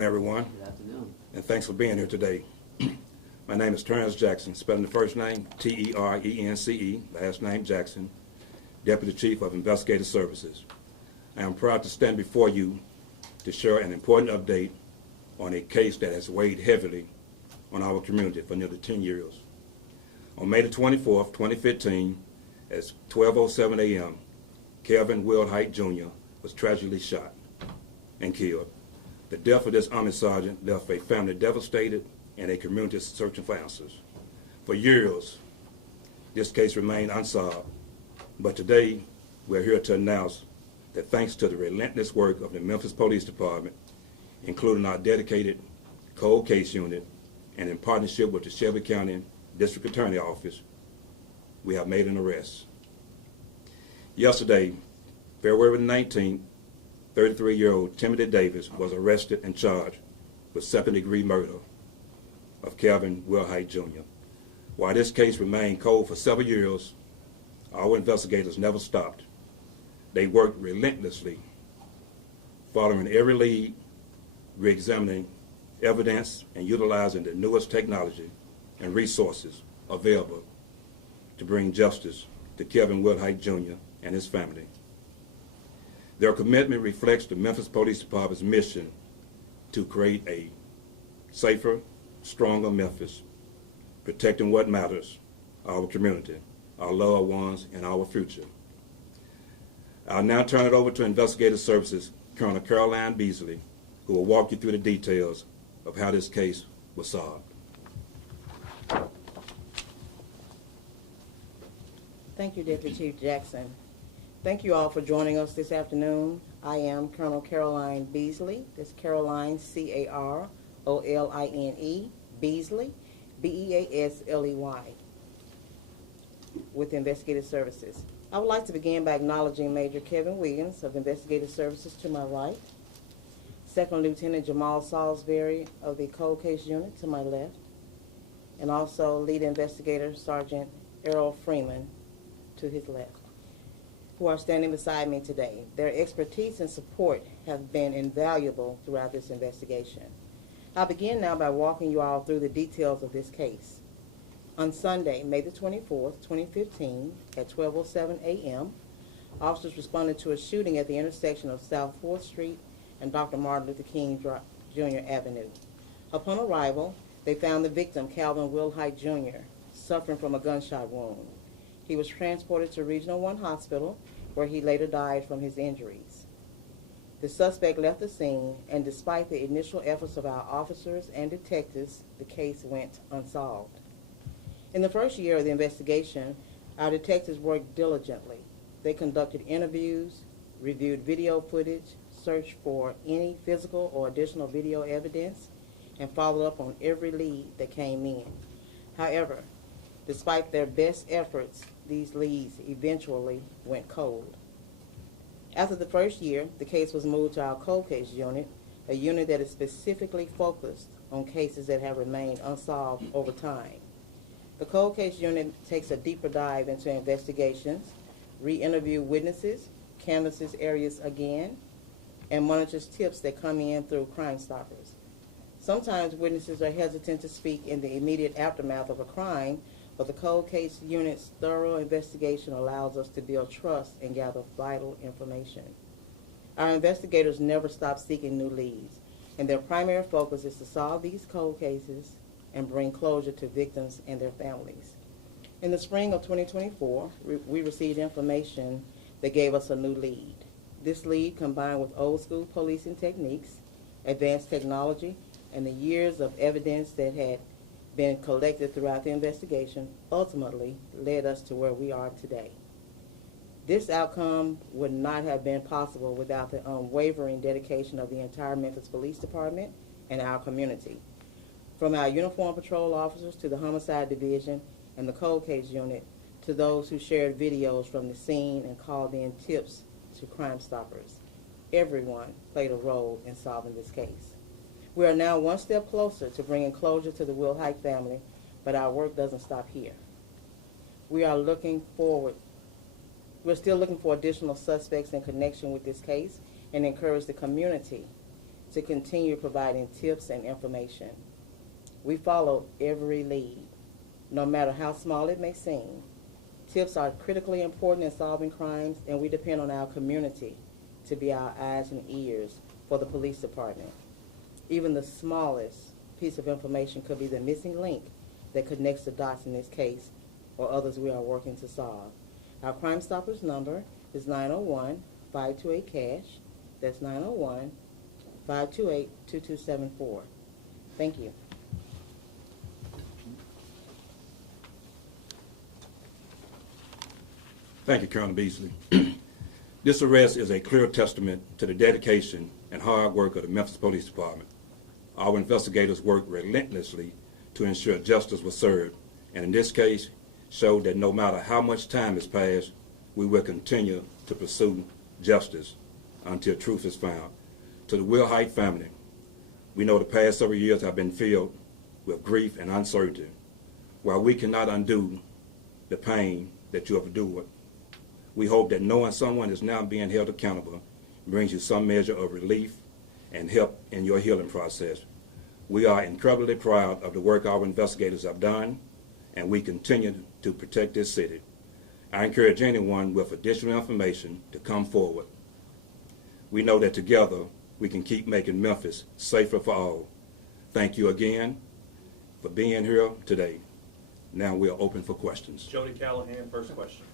Everyone, Good afternoon. and thanks for being here today. My name is Terrence Jackson, spelling the first name T-E-R-E-N-C-E, last name Jackson, Deputy Chief of Investigative Services. I am proud to stand before you to share an important update on a case that has weighed heavily on our community for nearly 10 years. On May the 24th, 2015, at 12:07 a.m., Kelvin Wilhite Jr. was tragically shot and killed. The death of this Army sergeant left a family devastated and a community searching for answers. For years, this case remained unsolved, but today we're here to announce that thanks to the relentless work of the Memphis Police Department, including our dedicated cold case unit, and in partnership with the Shelby County District Attorney Office, we have made an arrest. Yesterday, February 19th, 33-year-old Timothy Davis was arrested and charged with second-degree murder of Kelvin Wilhite Jr. While this case remained cold for several years, our investigators never stopped. They worked relentlessly, following every lead, re-examining evidence, and utilizing the newest technology and resources available to bring justice to Kelvin Wilhite Jr. and his family. Their commitment reflects the Memphis Police Department's mission to create a safer, stronger Memphis, protecting what matters, our community, our loved ones, and our future. I'll now turn it over to Investigative Services, Colonel Caroline Beasley, who will walk you through the details of how this case was solved. Thank you, Deputy Chief Jackson. Thank you all for joining us this afternoon. I am Colonel Caroline Beasley. That's Caroline, C-A-R-O-L-I-N-E, Beasley, B-E-A-S-L-E-Y, with Investigative Services. I would like to begin by acknowledging Major Kevin Williams of Investigative Services to my right, Second Lieutenant Jamal Salisbury of the Cold Case Unit to my left, and also Lead Investigator Sergeant Errol Freeman to his left, who are standing beside me today. Their expertise and support have been invaluable throughout this investigation. I'll begin now by walking you all through the details of this case. On Sunday, May the 24th, 2015, at 12:07 a.m., officers responded to a shooting at the intersection of South 4th Street and Dr. Martin Luther King Jr. Avenue. Upon arrival, they found the victim, Kelvin Wilhite Jr., suffering from a gunshot wound. He was transported to Regional 1 Hospital, where he later died from his injuries. The suspect left the scene, and despite the initial efforts of our officers and detectives, the case went unsolved. In the first year of the investigation, our detectives worked diligently. They conducted interviews, reviewed video footage, searched for any physical or additional video evidence, and followed up on every lead that came in. However, despite their best efforts, these leads eventually went cold. After the first year, the case was moved to our cold case unit, a unit that is specifically focused on cases that have remained unsolved over time. The cold case unit takes a deeper dive into investigations, re-interview witnesses, canvasses areas again, and monitors tips that come in through Crime Stoppers. Sometimes witnesses are hesitant to speak in the immediate aftermath of a crime, but the cold case unit's thorough investigation allows us to build trust and gather vital information. Our investigators never stop seeking new leads, and their primary focus is to solve these cold cases and bring closure to victims and their families. In the spring of 2024, we received information that gave us a new lead. This lead, combined with old school policing techniques, advanced technology, and the years of evidence that had been collected throughout the investigation, ultimately led us to where we are today. This outcome would not have been possible without the unwavering dedication of the entire Memphis Police Department and our community. From our uniformed patrol officers to the Homicide Division and the Cold Case Unit, to those who shared videos from the scene and called in tips to Crime Stoppers. Everyone played a role in solving this case. We are now one step closer to bringing closure to the Wilhite family, but our work doesn't stop here. We're still looking for additional suspects in connection with this case and encourage the community to continue providing tips and information. We follow every lead, no matter how small it may seem. Tips are critically important in solving crimes, and we depend on our community to be our eyes and ears for the police department. Even the smallest piece of information could be the missing link that connects the dots in this case or others we are working to solve. Our Crime Stoppers number is 901-528-CASH. That's 901-528-2274. Thank you. Thank you, Colonel Beasley. This arrest is a clear testament to the dedication and hard work of the Memphis Police Department. Our investigators worked relentlessly to ensure justice was served, and in this case, showed that no matter how much time has passed, we will continue to pursue justice until truth is found. To the Will Height family, we know the past several years have been filled with grief and uncertainty. While we cannot undo the pain that you have endured, we hope that knowing someone is now being held accountable brings you some measure of relief and help in your healing process. We are incredibly proud of the work our investigators have done, and we continue to protect this city. I encourage anyone with additional information to come forward. We know that together we can keep making Memphis safer for all. Thank you again for being here today. Now we are open for questions. Jody Callahan, first question.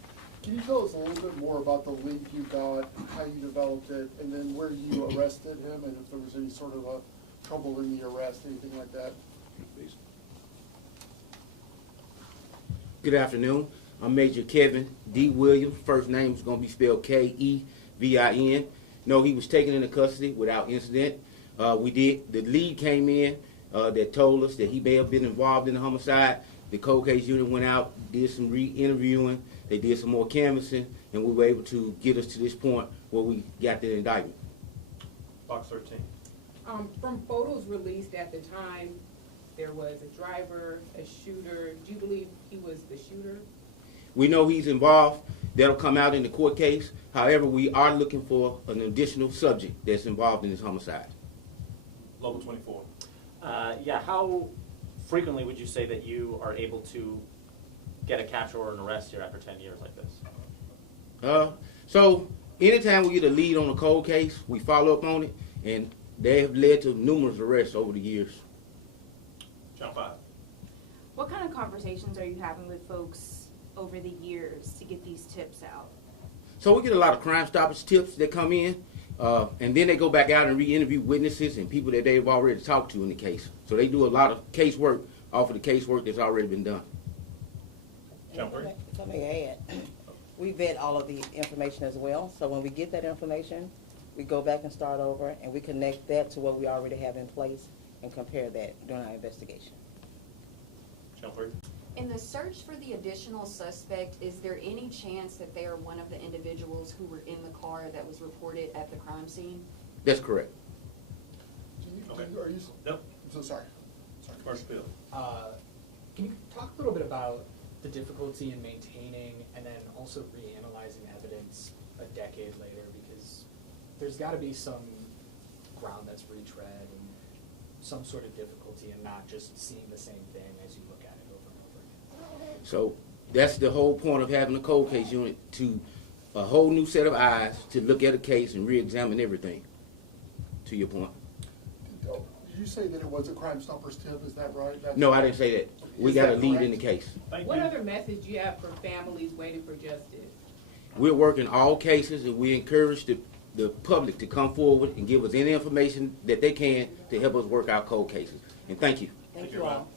Can you tell us a little bit more about the lead you got, how you developed it, and then where you arrested him, and if there was any sort of trouble in the arrest, anything like that? Please. Good afternoon. I'm Major Kevin D. Williams. First name is going to be spelled K-E-V-I-N. No, he was taken into custody without incident. The lead came in that told us that he may have been involved in the homicide. The cold case unit went out, did some re-interviewing. They did some more canvassing, and we were able to get us to this point where we got the indictment. Box 13. From photos released at the time, there was a driver, a shooter. Do you believe he was the shooter? We know he's involved. That'll come out in the court case. However, we are looking for an additional subject that's involved in this homicide. Local 24. Yeah, how frequently would you say that you are able to get a capture or an arrest here after 10 years like this? So anytime we get a lead on a cold case, we follow up on it, and they have led to numerous arrests over the years. Jump 5. What kind of conversations are you having with folks over the years to get these tips out? So we get a lot of Crime Stoppers tips that come in, and then they go back out and re-interview witnesses and people that they've already talked to in the case. So they do a lot of case work off of the case work that's already been done. Jump 3. If I may add, we vet all of the information as well. So when we get that information, we go back and start over, and we connect that to what we already have in place and compare that during our investigation. Jump 3. In the search for the additional suspect, is there any chance that they are one of the individuals who were in the car that was reported at the crime scene? That's correct. Okay. Are you? Nope. I'm so sorry. Commercial field. Can you talk a little bit about the difficulty in maintaining and then also reanalyzing evidence a decade later? Because there's got to be some ground that's retread and some sort of difficulty in not just seeing the same thing as you look at it over and over again. So that's the whole point of having a cold case unit, to a whole new set of eyes to look at a case and re-examine everything, to your point. Did you say that it was a Crime Stoppers tip? Is that right? No, I didn't say that. We Is got that a lead in correct? the case. Thank What you. other message do you have for families waiting for justice? We're working all cases, and we encourage the public to come forward and give us any information that they can to help us work our cold cases. And thank you. Thank Thank you you, all.